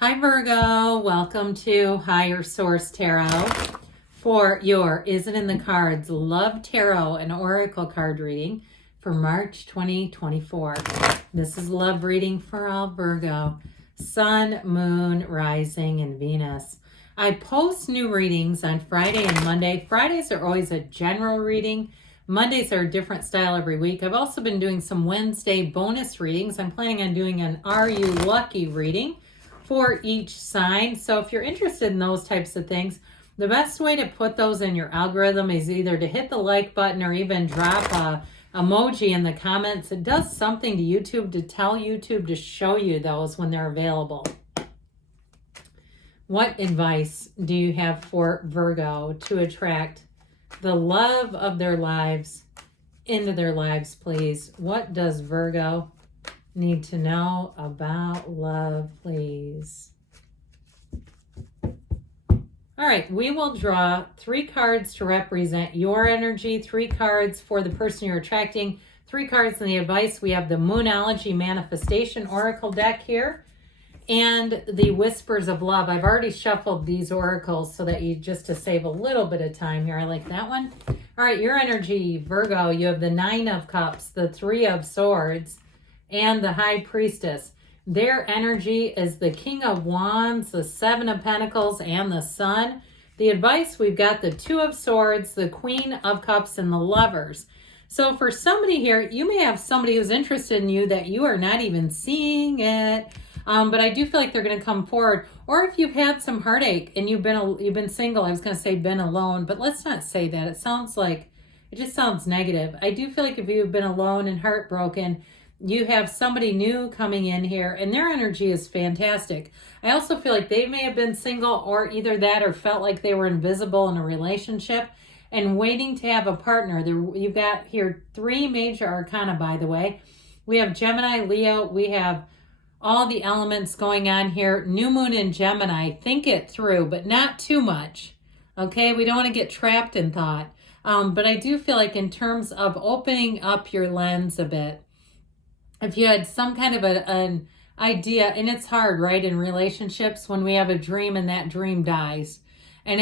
Hi Virgo, welcome to Higher Source Tarot for your Is It in the Cards Love Tarot and Oracle card reading for March 2024. This is love reading for all Virgo, Sun, Moon, Rising, and Venus. I post new readings on Friday and Monday. Fridays are always a general reading. Mondays are a different style every week. I've also been doing some Wednesday bonus readings. I'm planning on doing an Are You Lucky reading for each sign. So if you're interested in those types of things, the best way to put those in your algorithm is either to hit the like button or even drop a emoji in the comments. It does something to YouTube to tell YouTube to show you those when they're available. What advice do you have for Virgo to attract the love of their lives into their lives, please? What does Virgo need to know about love, please? All right, we will draw 3 cards to represent your energy, 3 cards for the person you're attracting, 3 cards in the advice. We have the Moonology Manifestation Oracle deck here and the Whispers of Love. I've already shuffled these oracles so that just to save a little bit of time here. I like that one. All right, your energy, Virgo, you have the 9 of Cups, the 3 of Swords, and the High Priestess. Their energy is the King of Wands, the 7 of Pentacles, and the Sun. The advice, we've got the 2 of Swords, the Queen of Cups, and the Lovers. So for somebody here, you may have somebody who's interested in you that you are not even seeing it. But I do feel like they're going to come forward. Or if you've had some heartache and you've been single, I was going to say been alone, but let's not say that. It just sounds negative. I do feel like if you've been alone and heartbroken, you have somebody new coming in here and their energy is fantastic. I also feel like they may have been single or either that or felt like they were invisible in a relationship and waiting to have a partner. You've got here 3 major arcana, by the way. We have Gemini, Leo, we have all the elements going on here. New moon in Gemini. Think it through, but not too much. Okay, we don't want to get trapped in thought. But I do feel like in terms of opening up your lens a bit, if you had some kind of an idea, and it's hard, right, in relationships when we have a dream and that dream dies. And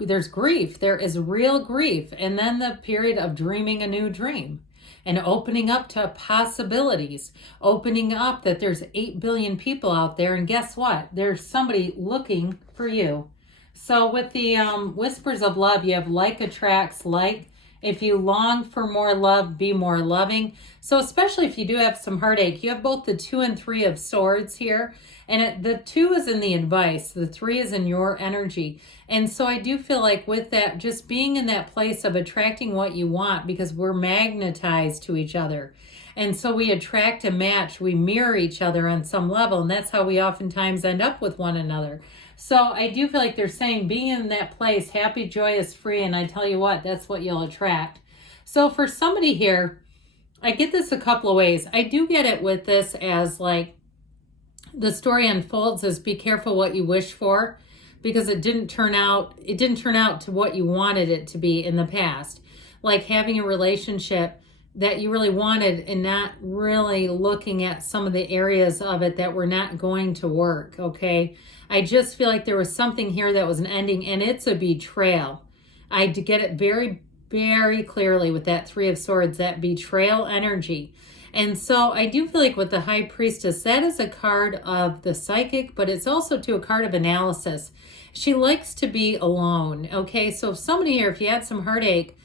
there's grief. There is real grief. And then the period of dreaming a new dream. And opening up to possibilities, opening up that there's 8 billion people out there, and guess what? There's somebody looking for you. So with the Whispers of Love, you have like attracts like. If you long for more love, be more loving. So especially if you do have some heartache, you have both the 2 and 3 of Swords here. And the 2 is in the advice. The 3 is in your energy. And so I do feel like with that, just being in that place of attracting what you want, because we're magnetized to each other. And so we attract a match. We mirror each other on some level. And that's how we oftentimes end up with one another. So I do feel like they're saying being in that place, happy, joyous, free. And I tell you what, that's what you'll attract. So for somebody here, I get this a couple of ways. I do get it with this as like, the story unfolds as be careful what you wish for, because it didn't turn out to what you wanted it to be in the past. Like having a relationship that you really wanted and not really looking at some of the areas of it that were not going to work, okay? I just feel like there was something here that was an ending, and it's a betrayal. I get it very, very clearly with that 3 of Swords, that betrayal energy. And so I do feel like with the High Priestess, that is a card of the psychic, but it's also a card of analysis. She likes to be alone, okay? So if somebody here, if you had some heartache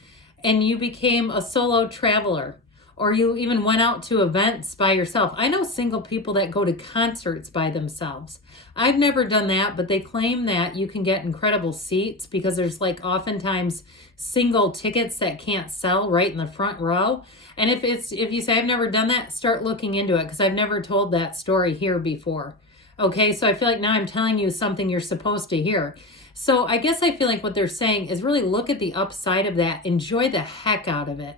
and you became a solo traveler, or you even went out to events by yourself. I know single people that go to concerts by themselves. I've never done that, but they claim that you can get incredible seats because there's like oftentimes single tickets that can't sell right in the front row. And if you say I've never done that, start looking into it, because I've never told that story here before. Okay, so I feel like now I'm telling you something you're supposed to hear. So I guess I feel like what they're saying is really look at the upside of that. Enjoy the heck out of it.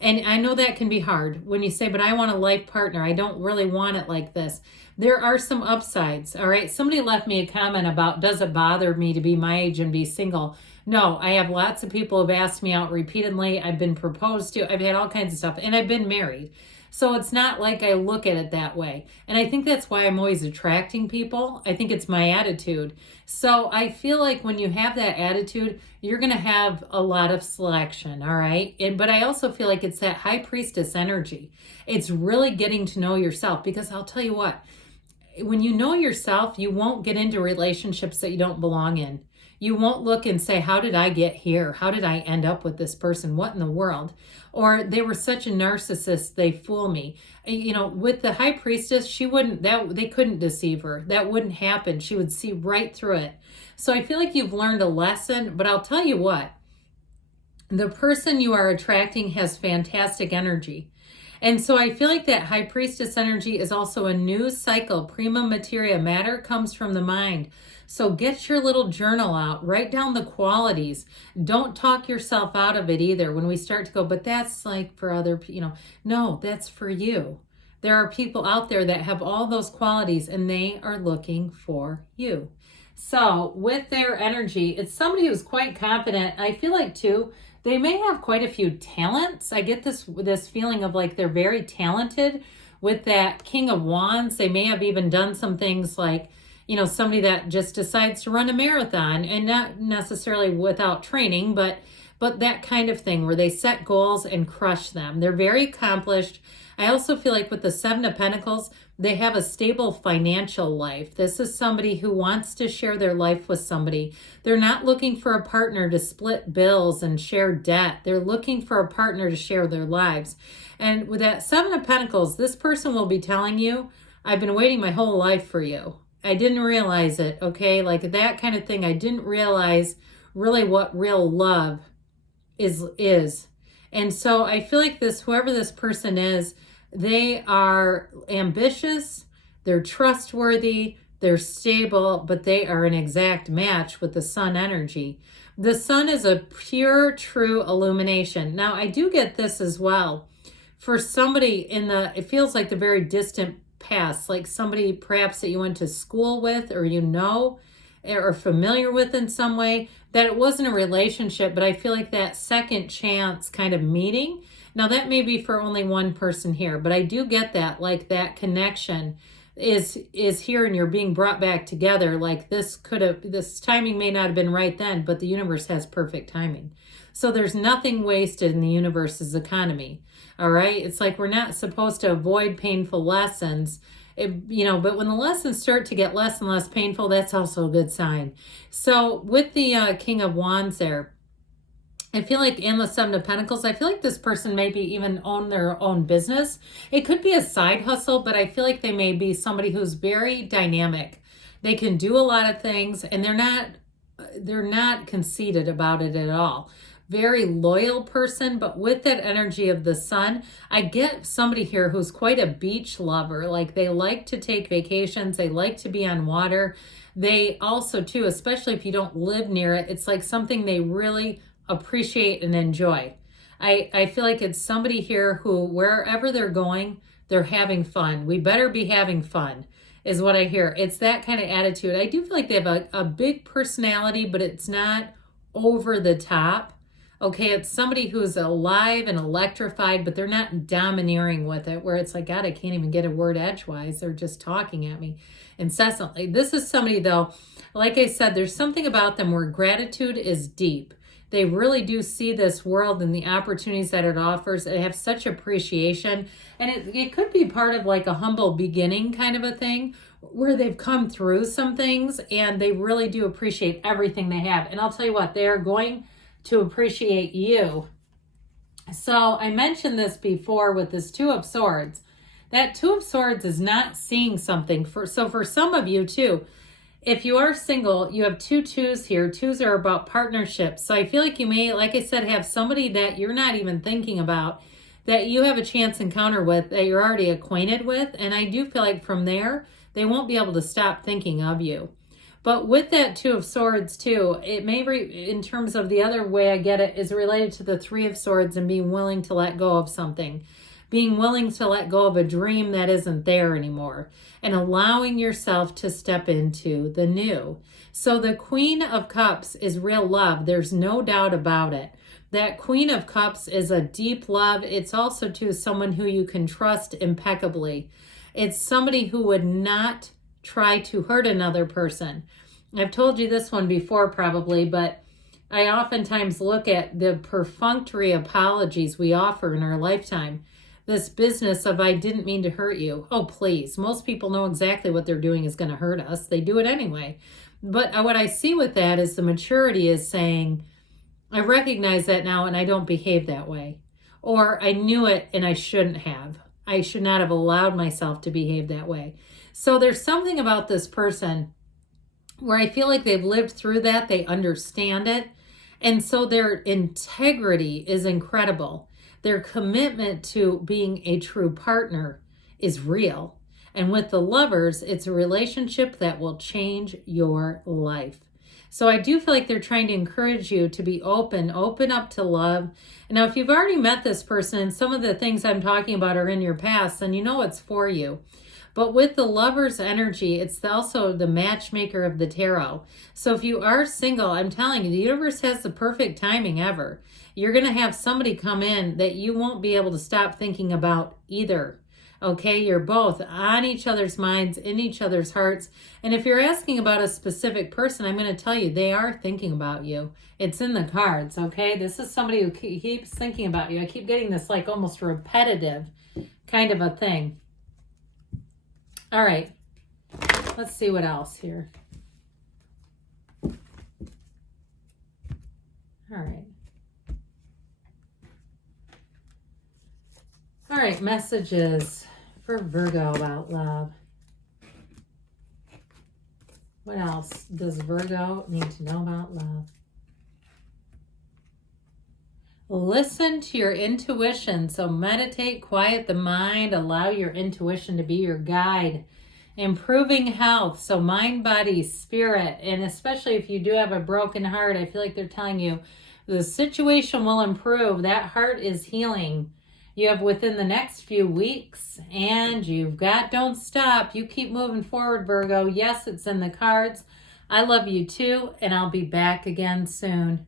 And I know that can be hard when you say, but I want a life partner. I don't really want it like this. There are some upsides, all right? Somebody left me a comment about, does it bother me to be my age and be single? No, I have lots of people who've asked me out repeatedly. I've been proposed to. I've had all kinds of stuff, and I've been married. So it's not like I look at it that way. And I think that's why I'm always attracting people. I think it's my attitude. So I feel like when you have that attitude, you're going to have a lot of selection, all right? But I also feel like it's that high priestess energy. It's really getting to know yourself, because I'll tell you what, when you know yourself, you won't get into relationships that you don't belong in. You won't look and say, how did I get here? How did I end up with this person? What in the world? Or they were such a narcissist, they fool me. With the high priestess, they couldn't deceive her. That wouldn't happen. She would see right through it. So I feel like you've learned a lesson, but I'll tell you what, the person you are attracting has fantastic energy. And so I feel like that high priestess energy is also a new cycle. Prima materia, matter comes from the mind. So get your little journal out, write down the qualities. Don't talk yourself out of it either. When we start to go, but that's like for other people, no, that's for you. There are people out there that have all those qualities and they are looking for you. So with their energy, it's somebody who's quite confident. I feel like too, they may have quite a few talents. I get this feeling of like they're very talented. With that King of Wands, they may have even done some things like, somebody that just decides to run a marathon, and not necessarily without training, but that kind of thing where they set goals and crush them. They're very accomplished. I also feel like with the Seven of Pentacles, they have a stable financial life. This is somebody who wants to share their life with somebody. They're not looking for a partner to split bills and share debt. They're looking for a partner to share their lives. And with that Seven of Pentacles, this person will be telling you, I've been waiting my whole life for you. I didn't realize it, okay? Like that kind of thing. I didn't realize really what real love is. And so I feel like whoever this person is, they are ambitious, they're trustworthy, they're stable, but they are an exact match with the sun energy. The sun is a pure, true illumination. Now, I do get this as well. For somebody it feels like the very distant past, like somebody perhaps that you went to school with or or familiar with in some way, that it wasn't a relationship, but I feel like that second chance kind of meeting. Now that may be for only one person here, but I do get that, like that connection is here and you're being brought back together. Like this timing may not have been right then, but the universe has perfect timing. So there's nothing wasted in the universe's economy. All right. It's like we're not supposed to avoid painful lessons, but when the lessons start to get less and less painful, that's also a good sign. So with the King of Wands there, I feel like in the Seven of Pentacles, I feel like this person maybe even own their own business. It could be a side hustle, but I feel like they may be somebody who's very dynamic. They can do a lot of things and they're not conceited about it at all. Very loyal person, but with that energy of the sun, I get somebody here who's quite a beach lover. Like they like to take vacations. They like to be on water. They also too, especially if you don't live near it, it's like something they really appreciate and enjoy. I feel like it's somebody here who, wherever they're going, they're having fun. We better be having fun is what I hear. It's that kind of attitude. I do feel like they have a big personality, but it's not over the top. Okay, it's somebody who's alive and electrified, but they're not domineering with it, where it's like, God, I can't even get a word edgewise. They're just talking at me incessantly. This is somebody, though, like I said, there's something about them where gratitude is deep. They really do see this world and the opportunities that it offers. They have such appreciation. And it could be part of like a humble beginning kind of a thing where they've come through some things and they really do appreciate everything they have. And I'll tell you what, they are going to appreciate you. So I mentioned this before with this Two of Swords. That Two of Swords is not seeing something. So for some of you too, if you are single, you have two twos here. Twos are about partnerships. So I feel like you may, like I said, have somebody that you're not even thinking about, that you have a chance encounter with, that you're already acquainted with. And I do feel like from there, they won't be able to stop thinking of you. But with that Two of Swords too, it may, in terms of the other way I get it, is related to the Three of Swords and being willing to let go of something. Being willing to let go of a dream that isn't there anymore and allowing yourself to step into the new. So the Queen of Cups is real love. There's no doubt about it. That Queen of Cups is a deep love. It's also to someone who you can trust impeccably. It's somebody who would not try to hurt another person. I've told you this one before probably, but I oftentimes look at the perfunctory apologies we offer in our lifetime. This business of, I didn't mean to hurt you. Oh, please. Most people know exactly what they're doing is going to hurt us. They do it anyway. But what I see with that is the maturity is saying, I recognize that now and I don't behave that way. Or I knew it and I shouldn't have. I should not have allowed myself to behave that way. So there's something about this person where I feel like they've lived through that. They understand it. And so their integrity is incredible. Their commitment to being a true partner is real. And with the Lovers, it's a relationship that will change your life. So I do feel like they're trying to encourage you to be open up to love. Now, if you've already met this person and some of the things I'm talking about are in your past, then you know it's for you. But with the Lover's energy, it's also the matchmaker of the tarot. So if you are single, I'm telling you, the universe has the perfect timing ever. You're going to have somebody come in that you won't be able to stop thinking about either. Okay, you're both on each other's minds, in each other's hearts. And if you're asking about a specific person, I'm going to tell you, they are thinking about you. It's in the cards, okay? This is somebody who keeps thinking about you. I keep getting this like almost repetitive kind of a thing. All right, let's see what else here. All right. All right, messages for Virgo about love. What else does Virgo need to know about love? Listen to your intuition. So meditate, quiet the mind, allow your intuition to be your guide. Improving health, so mind, body, spirit, and especially if you do have a broken heart, I feel like they're telling you the situation will improve. That heart is healing. You have within the next few weeks, and you've got don't stop. You keep moving forward, Virgo. Yes, it's in the cards. I love you too, and I'll be back again soon.